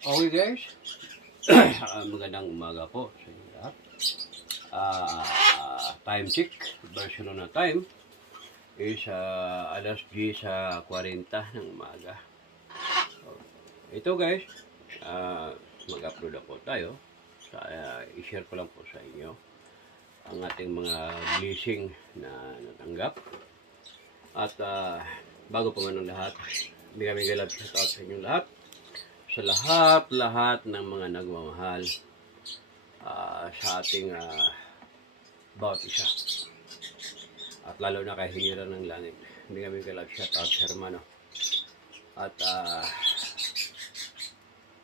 Okay guys, magandang umaga po sa inyo lahat. Time check, version na time is alas 10:40 ng umaga. Ito guys, mag-upload ako tayo. I-share ko lang po sa inyo ang ating mga blessing na natanggap. At bago pa man ang lahat, bigay love shout out sa inyong lahat. Sa lahat ng mga nagmamahal sa ating bawat isa. At lalo na kay Hira ng Langit. Hindi kami love shout out sa hermano. At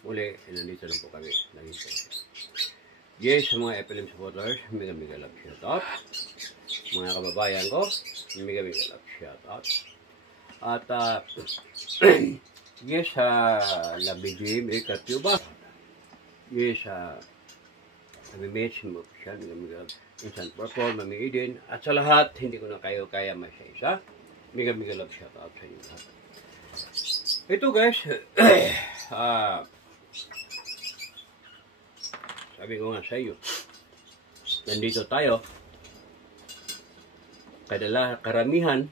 muli, nandito lang po kami. Yes, sa mga FLM supporters, mega love shout out. Mga kababayan ko, mega love shout out. At yes, la BGM Katuba. Yes, nami-match mo siya, instant purple, Mami Eden. At sa lahat, hindi ko na kayo kaya masya-isa. Mega love shout out sa inyo lahat. Ito guys, sabi ko nga sa iyo, nandito tayo. Karamihan,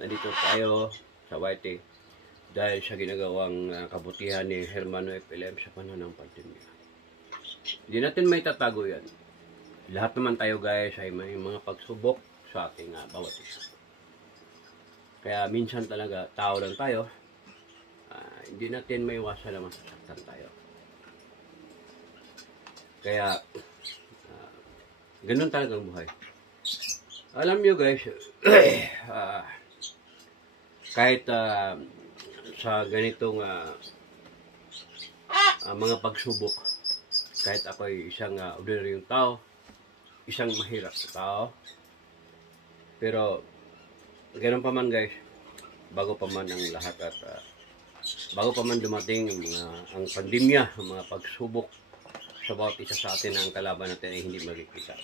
nandito tayo sa YT. Dahil sa ginagawang kabutihan ni Hermano FLM sa panahon ng pandemya. Hindi natin may tatago yan. Lahat naman tayo guys ay may mga pagsubok sa ating bawat isa. Kaya minsan talaga tao lang tayo. Hindi natin may iwasan na masasaktan tayo. Kaya ganun talagang buhay. Alam nyo guys, kahit sa ganitong mga pagsubok, kahit ako ay isang ordinaryong tao, isang mahirap na tao, pero ganoon pa man guys, bago pa man ang lahat at bago pa man dumating ang pandemya, ang mga pagsubok sa bawat isa sa atin, ang kalaban natin ay hindi magkikita.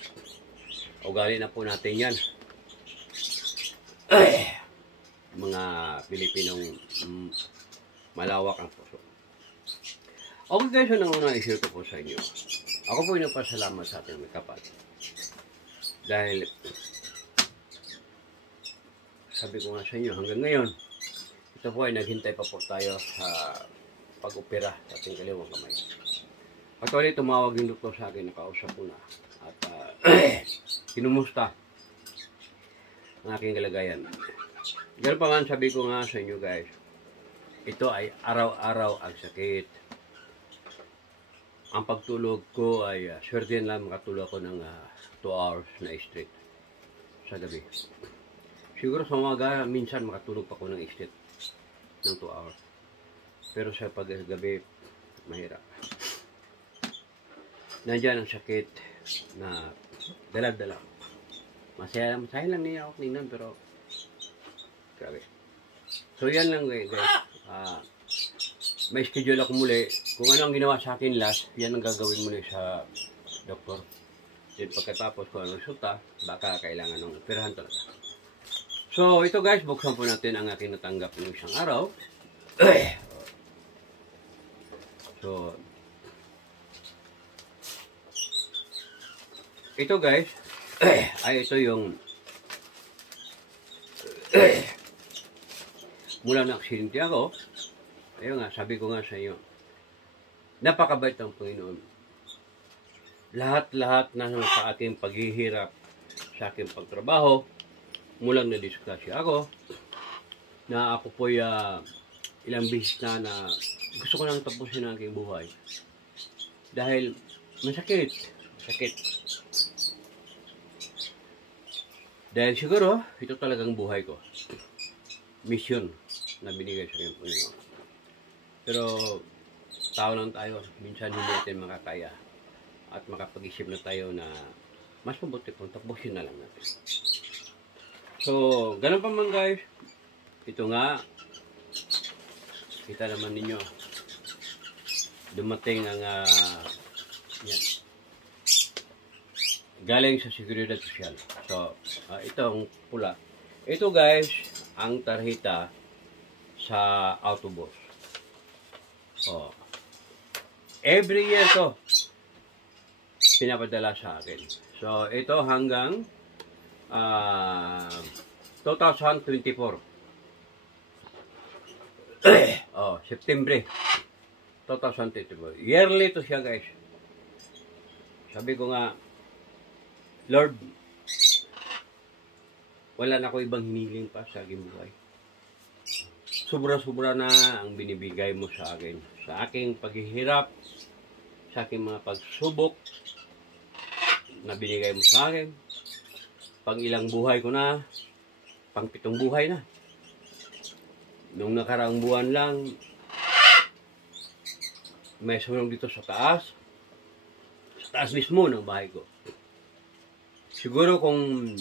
Ugali na po natin yan. Mga Pilipinong malawak ang puso. Okay guys, yun ang unang i-share ko po sa inyo. Ako po ay nagpasalamat sa ating may kapal. Dahil sabi ko nga sa inyo, hanggang ngayon, ito po ay naghintay pa po tayo sa pag-opera sa ating kaliwang kamay. Actually, tumawag yung doktor sa akin, nakausap ko na. At kinumusta ang aking kalagayan. Ganun pa man, sabi ko nga sa inyo guys, ito ay araw-araw ang sakit. Ang pagtulog ko ay swerte lang makatulog ako ng 2 hours na straight sa gabi. Siguro sa umaga, minsan makatulog pa ako ng straight ng 2 hours. Pero sa paggabi, mahirap. Nandiyan ang sakit na dala-dala. Masaya lang niya ako tingnan, pero grabe. So yan lang guys. May schedule ako muli. Kung ano ang ginawa sa akin last, yan ang gagawin muli sa doktor. Then pagkatapos kung anong resulta, baka kailangan ng operahan talaga. So ito guys, buksan po natin ang aking natanggap ng isang araw. So ito guys, ay ito yung mula na aksidente ako. Ayun nga, sabi ko nga sa inyo, napakabait ng Panginoon. Lahat na sa aking paghihirap, sa aking pagtrabaho, mulang na-disgrasya ako, na ako po'y ilang beses na gusto ko nang tapusin ang aking buhay. Dahil masakit. Dahil siguro, ito talagang buhay ko. Mission na binigay sa aking Panginoon. Pero tao lang tayo, minsan hindi natin makakaya at makapag-isip na tayo na mas mabuti kung tapusin na lang natin. So, ganun pa man guys, ito nga, kita naman ninyo, dumating ang yan, galing sa Seguridad Social. So, itong pula. Ito guys, ang tarhita sa autobus. Oh. Every year to pinapadala sa akin. So, ito hanggang 2024. Oh, September 2024. Yearly to siya, guys. Sabi ko nga, Lord, wala na ako ibang hiniling pa sa aking buhay. Sobra-sobra na ang binibigay mo sa akin. Sa aking paghihirap, sa aking mga pagsubok na binigay mo sa akin. Pang ilang buhay ko na, pang 7 buhay na. Nung nakaraang buwan lang, may sunog dito sa taas. Sa taas mismo ng bahay ko. Siguro kung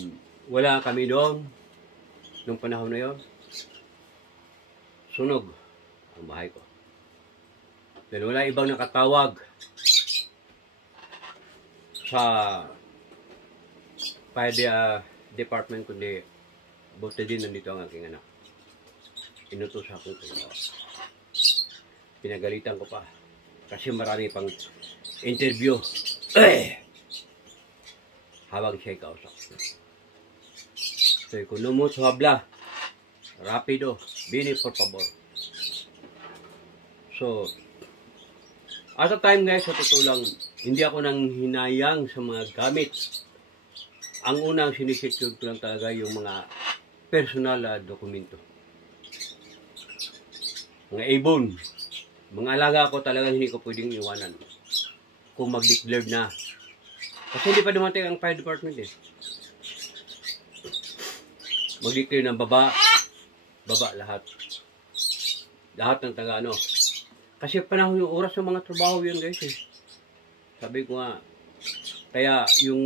wala kami doon, nung panahon na yon, sunog ang bahay ko. Dahil wala ibang nakatawag sa fire department, kundi buti din nandito ang aking anak. Inutos ako ito. Pinagalitan ko pa. Kasi marami pang interview. Habang siya'y kausap. So, kung lumot sa habla, rapido, bini por favor. So, at a time guys, sa totoo lang, hindi ako nang hinayang sa mga gamit. Ang unang sinisecure ko lang talaga yung mga personal dokumento. Mga ibon, mga alaga ko talagang hindi ko pwedeng iwanan. Kung mag-declare na. Kasi hindi pa dumating ang fire department eh. Mag-declare ng baba lahat. Lahat ng taga-ano. Kasi panahon yung oras ng mga trabaho yun guys eh. Sabi ko nga, kaya yung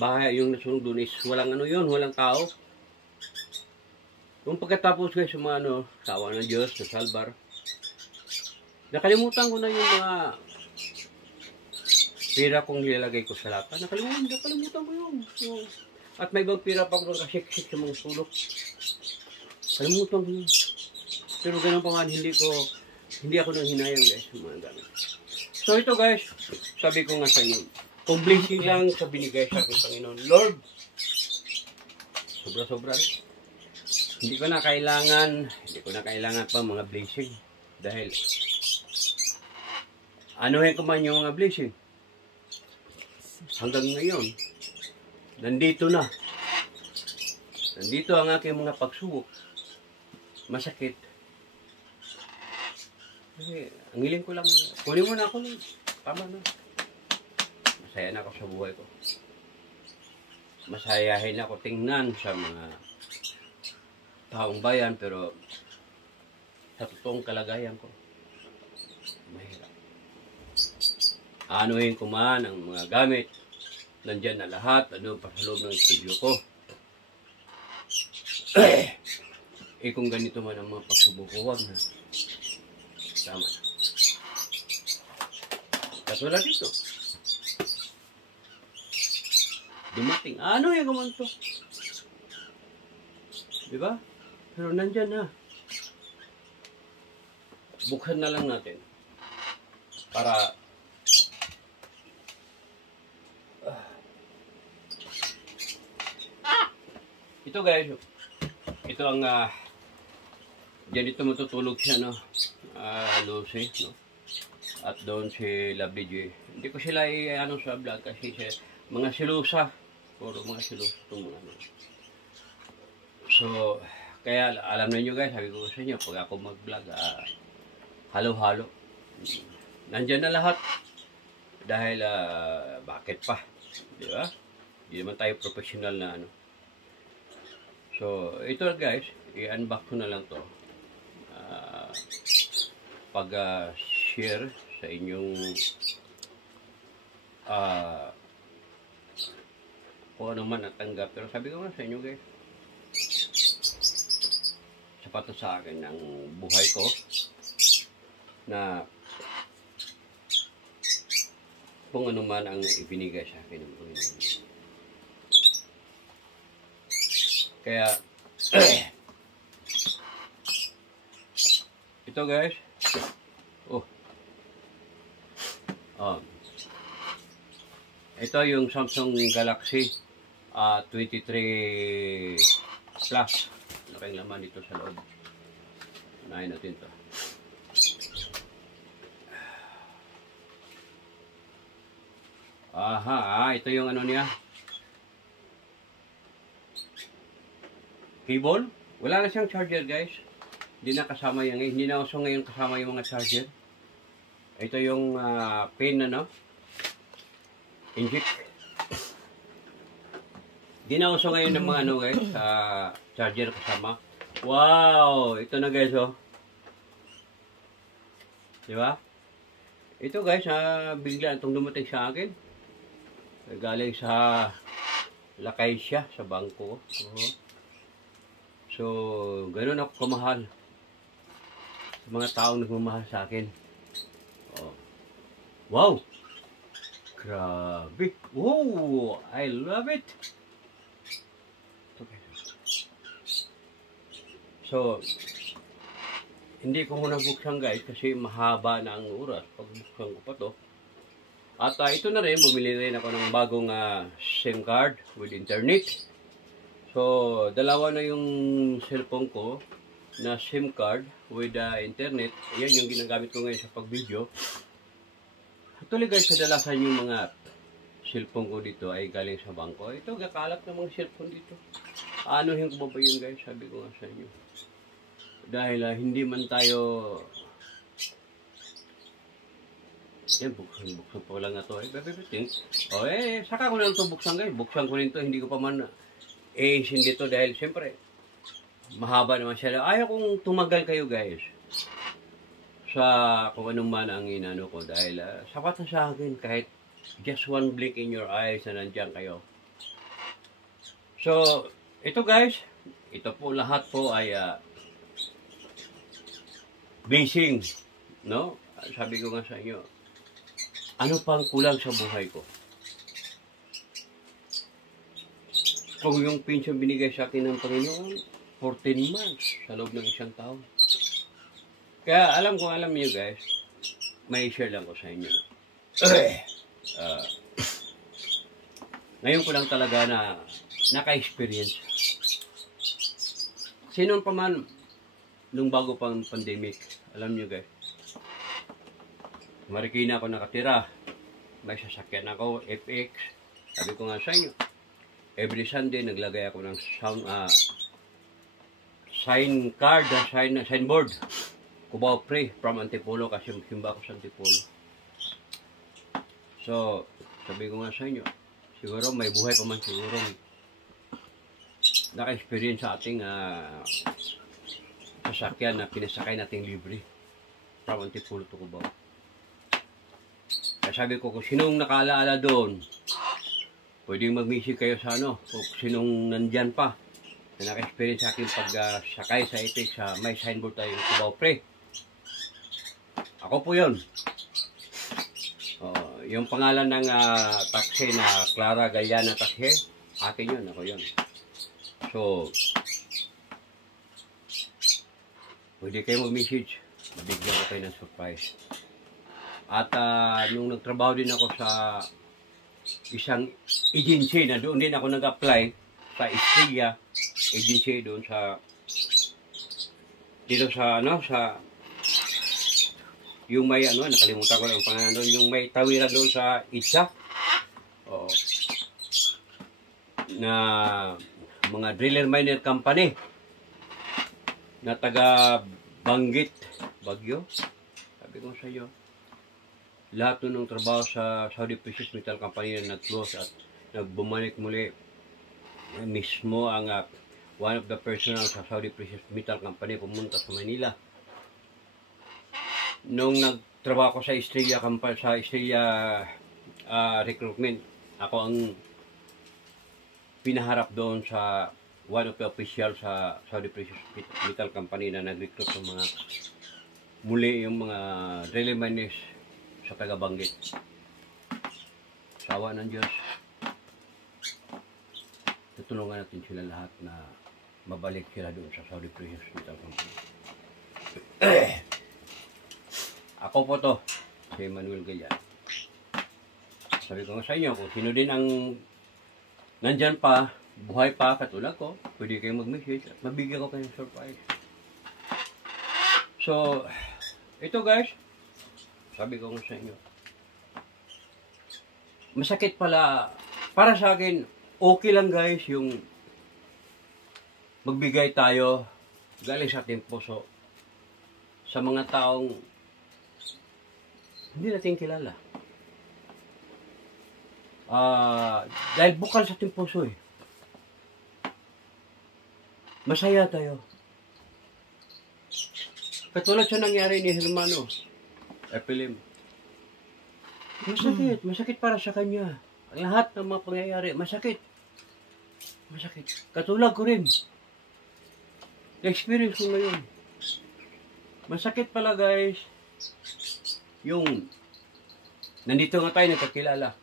bahay, yung nasunog doon is walang ano yun, walang tao. Kung pagkatapos guys, yung mga ano, sawa ng Diyos, sa Salbar, nakalimutan ko na yung mga pira kong nilalagay ko sa lata. Nakalimutan ko yun. At may ibang pira pa ko doon kasik-sik sa mga sulok. Kalimutan ko yun. Pero ganun pa man, hindi ako nang hinayang guys, yung mga gamit. So ito guys, sabi ko nga sa inyo, kung blessing lang sa binigay sa aking Panginoon, Lord, sobra-sobra rin. Hindi ko na kailangan pa mga blessing. Dahil, anuhin ko man yung mga blessing. Hanggang ngayon, nandito na. Nandito ang aking mga pagsubok. Masakit. Kasi, ang hiling ko lang, kunin mo na ako. Tama na. Masaya na ako sa buhay ko. Masayahin ako tingnan sa mga taong bayan, pero sa totoong kalagayan ko, mahirap. Anuhin ko man ang mga gamit, nandyan na lahat, ano pa sa loob ng studio ko. Kung ganito man ang mga pagsubok ko, huwag na. Tama na. Katulad dito. Dumating. Ano yung naman to? Diba? Pero nandyan na. Buksan na lang natin. Para ito guys. Ito ang diyan dito matutulog siya, no? Lucy, no? At doon si Lovely J. Hindi ko sila ano sa vlog kasi siya, mga silusa. Puro mga silusa itong mga ano. So, kaya alam niyo guys, sabi ko sa inyo, pag ako mag-vlog, halo-halo. Nandyan na lahat. Dahil, bakit pa? Di ba? Hindi naman tayo professional na ano. So, ito guys, i-unbox ko na lang to. Pag-share sa inyong kung ano man natanggap. Pero sabi ko nga sa inyo guys, sapat sa akin ng buhay ko na kung ano man ang ibinigay sa akin ng Panginoon. Kaya ito guys, Oh. Ito yung Samsung Galaxy 23 Plus. Ano kayong laman dito sa loob? Unahin natin to. Aha, ito yung ano niya. Cable. Wala na siyang charger, guys. Hindi na kasama yan. Hindi na uso ngayon kasama yung mga charger. Ito yung pin na, no? Inject. Hindi na uso ngayon ng mga ano, guys. Charger kasama. Wow! Ito na, guys, oh. Diba? Ito, guys, bigla itong dumating sa akin. Galing sa lakay siya sa bangko. So, ganun ako kamahal sa mga taong nagmamahal sa akin. Oh. Wow! Grabe! Wow! I love it! Okay. So, hindi ko muna buksan, guys, kasi mahaba na ang oras pag buksan ko pa to. At ito na rin, bumili rin ako ng bagong SIM card with internet. So, dalawa na yung cellphone ko na SIM card with internet. Yan yung ginagamit ko ngayon sa pag-video. Actually, guys, kadalasan yung mga cellphone ko dito ay galing sa bangko. Ito, kakalap ng mga cellphone dito. Anuhin ko ba yun, guys? Sabi ko nga sa inyo. Dahil hindi man tayo... Yan, buksan po lang na to. Saka ko na ito buksan, guys. Buksan ko rin ito. Hindi ko pa man hindi to dahil siyempre mahaba naman siya. Ayaw kong tumagal kayo, guys. Sa kung anong man ang inano ko. Dahil sapat na sa akin kahit just one blink in your eyes na nandiyan kayo. So, ito, guys. Ito po lahat po ay basing. No? Sabi ko nga sa inyo. Ano pang kulang sa buhay ko? Kung yung pension binigay sa akin ng Panginoon, 14 months sa loob ng isang taon. Kaya alam niyo, guys, may share lang ko sa inyo. Ngayon ko lang talaga na naka-experience. Sino pa man nung bago pang pandemic, alam niyo, guys, Marikina ako nakatira. May sasakyan ako, FX. Sabi ko nga sa inyo, every Sunday naglagay ako ng signboard. Cubao Pre from Antipolo kasi simba ako sa Antipolo. So, sabi ko nga sa inyo, siguro may buhay pa man siguro naka-experience sa ating sasakyan na pinasakay nating libre from Antipolo to Cubao. Kaya sabi ko, kung sinong nakaalaala doon, pwedeng mag-message kayo sa ano, kung sinong nandyan pa, na naka-experience sa akin pag-sakay sa itik sa may signboard tayo yung Cubao Pre. Ako po yun. Yung pangalan ng taxi na Clara Galiana Taxi, akin yun, ako yun. So, pwede kayo mag-message, mabigyan ko kayo ng surprise. At nung nagtrabaho din ako sa isang agency na doon din ako nag-apply sa Estrella agency doon sa dito sa ano sa yung may ano nakalimutan ko yung pangalan doon yung may tawiran doon sa Itza na mga driller miner company na taga Banggit Baguio. Sabi ko sa iyo, lahat ng trabaho sa Saudi Precious Metal Company na nag-close at nagbumalik muli mismo ang one of the personnel sa Saudi Precious Metal Company pumunta sa Manila. Nung nagtrabaho ko sa Estrella Company, sa Estrella recruitment, ako ang pinaharap doon sa one of the official sa Saudi Precious Metal Company na nag-recruit ng mga muli yung mga driller miners sa taga-Banggit. Sawa ng Diyos. Tutulungan natin sila lahat na mabalik sila doon sa Saudi Precious Metal Company. Ako po to, si Manuel Galiana. Sabi ko nga sa inyo, kung sino din ang nandyan pa, buhay pa, katulad ko, pwede kayong mag-message at mabigyan ko kayo ng surprise. So, ito guys, sabi ko nga sa inyo, masakit pala, para sa akin, okay lang guys yung magbigay tayo galing sa ating puso sa mga taong hindi natin kilala. Dahil bukal sa ating puso eh. Masaya tayo. Katulad sa nangyari ni Hermano Epelim. Masakit para sa kanya. Ang lahat ng mga pangyayari, masakit. Masakit. Katulad ko rin. Na-experience ko ngayon. Masakit pala guys, yung nandito nga tayo nagkakilala.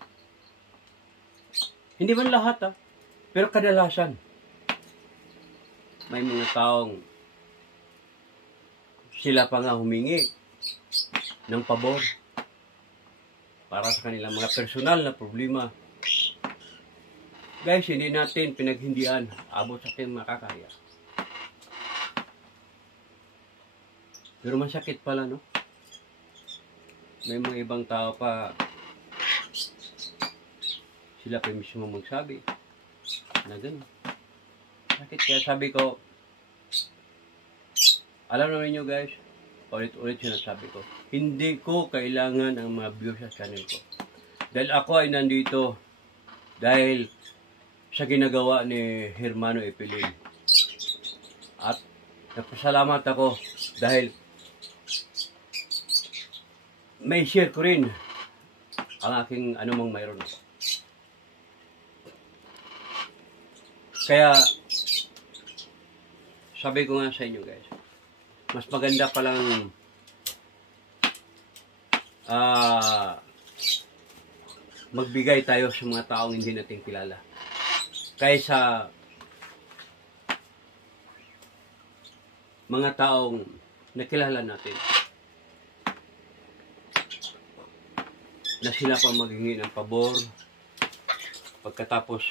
Hindi man lahat pero kadalasan. May mga taong sila pa nga humingi ng pabor para sa kanilang mga personal na problema. Guys, hindi natin pinaghindian. Abot sa ating makakaya. Pero masakit pala, no? May mga ibang tao pa, sila pa mismo magsabi na gano'n. Sakit. Kaya sabi ko, alam naman nyo guys, ulit-ulit sinasabi ko, hindi ko kailangan ang mga views sa channel ko. Dahil ako ay nandito dahil sa ginagawa ni Hermano Epelim. At nagpasalamat ako dahil may share ko rin ang aking anumang mayroon ako. Kaya sabi ko nga sa inyo guys, mas maganda palang magbigay tayo sa mga taong hindi natin kilala kaysa mga taong nakilala natin na sila pa maghingi ng pabor pagkatapos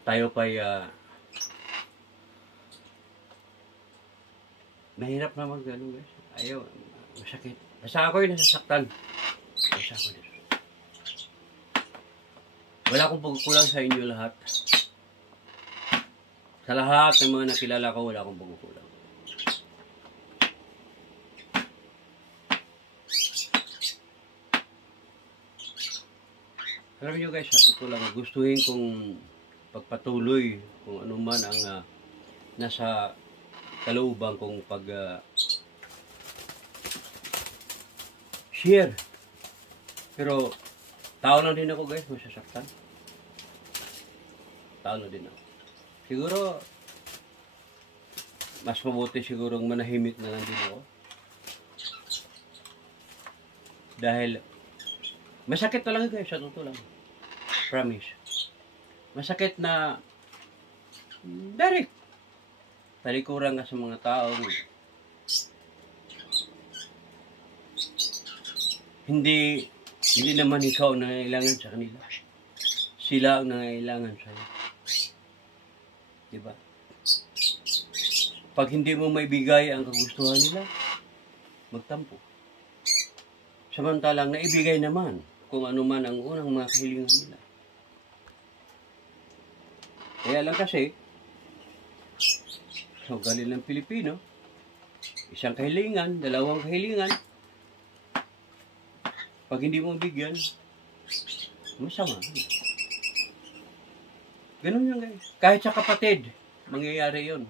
tayo pa'y mahirap na mag-gano'n guys. Ayaw, masakit. Basta ako yung nasasaktan. Basta ako yung nasasaktan. Wala akong pagkukulang sa inyo lahat. Sa lahat ng mga nakilala ko, wala akong pagkukulang. Alam nyo guys, sa totoo lang, gustuhin kong pagpatuloy kung ano man ang nasa kalooban kong share. Pero tao lang din ako guys, masasaktan. Tao lang din ako. Siguro mas mabuti siguro manahimik na lang din ako. Dahil masakit talaga guys, sa totoo lang. Promise. Masakit na direct talikuran ka sa mga taong hindi naman ikaw ang nangailangan sa kanila. Sila ang nangailangan sa'yo. Diba? Pag hindi mo maibigay ang kagustuhan nila, magtampo. Samantalang naibigay naman kung ano man ang unang mga kahilingan nila. Kaya lang kasi, sa ugali ng Pilipino, isang kahilingan, dalawang kahilingan, pag hindi mo bigyan, masama. Ganun yan guys. Kahit sa kapatid, mangyayari yun.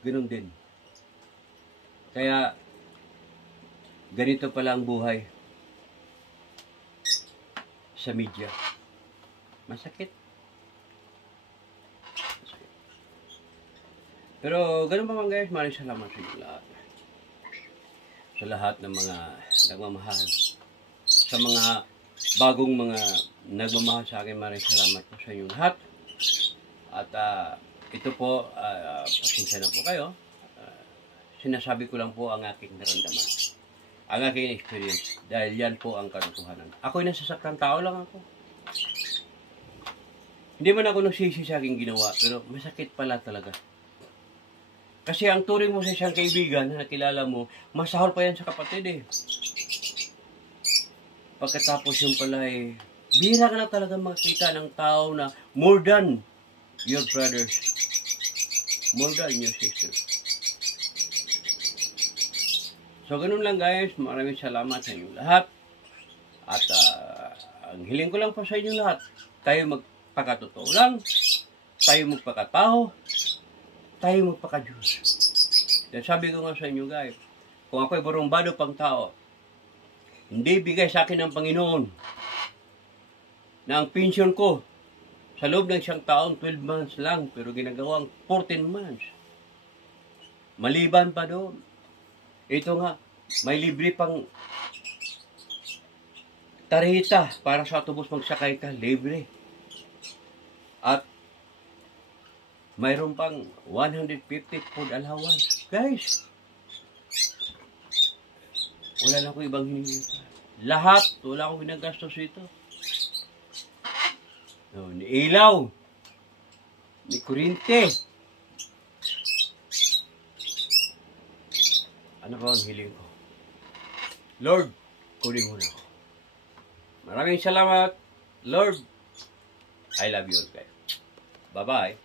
Ganun din. Kaya, ganito pala ang buhay sa media. Masakit. Pero ganun pa man guys, maraming salamat sa inyo lahat. Sa lahat ng mga nagmamahal. Sa mga bagong mga nagmamahal sa akin, maraming salamat po sa inyo lahat. At ito po, pasensya na po kayo. Sinasabi ko lang po ang aking naramdaman. Ang aking experience. Dahil yan po ang katotohanan. Ako'y nasasaktan tao lang ako. Hindi man ako nagsisi sa aking ginawa, pero masakit pala talaga. Kasi ang turing mo sa isang kaibigan na nakilala mo, masahol pa yan sa kapatid eh. Pagkatapos yung pala eh, bihira ka na talaga makita ng tao na more than your brothers, more than your sisters. So ganun lang guys, maraming salamat sa inyo lahat. At ang hiling ko lang po sa inyo lahat, tayo magpakatotoo lang, tayo magpakatao, tayo magpaka-Diyos. Dahil sabi ko nga sa inyo guys, kung ako'y barumbado pang tao, hindi bigay sa akin ng Panginoon na ang pension ko sa loob ng isang taon, 12 months lang, pero ginagawang 14 months. Maliban pa doon. Ito nga, may libre pang tarita para sa autobus magsakay ka, libre. At mayroon pang 150 food allowance. Guys, wala na akong ibang hiningi pa. Lahat, wala akong ginagastos ito. No, ni ilaw, ni kuryente. Ano ba ang hiling ko? Lord, kunin mo na ako. Maraming salamat, Lord. I love you all guys. Bye-bye.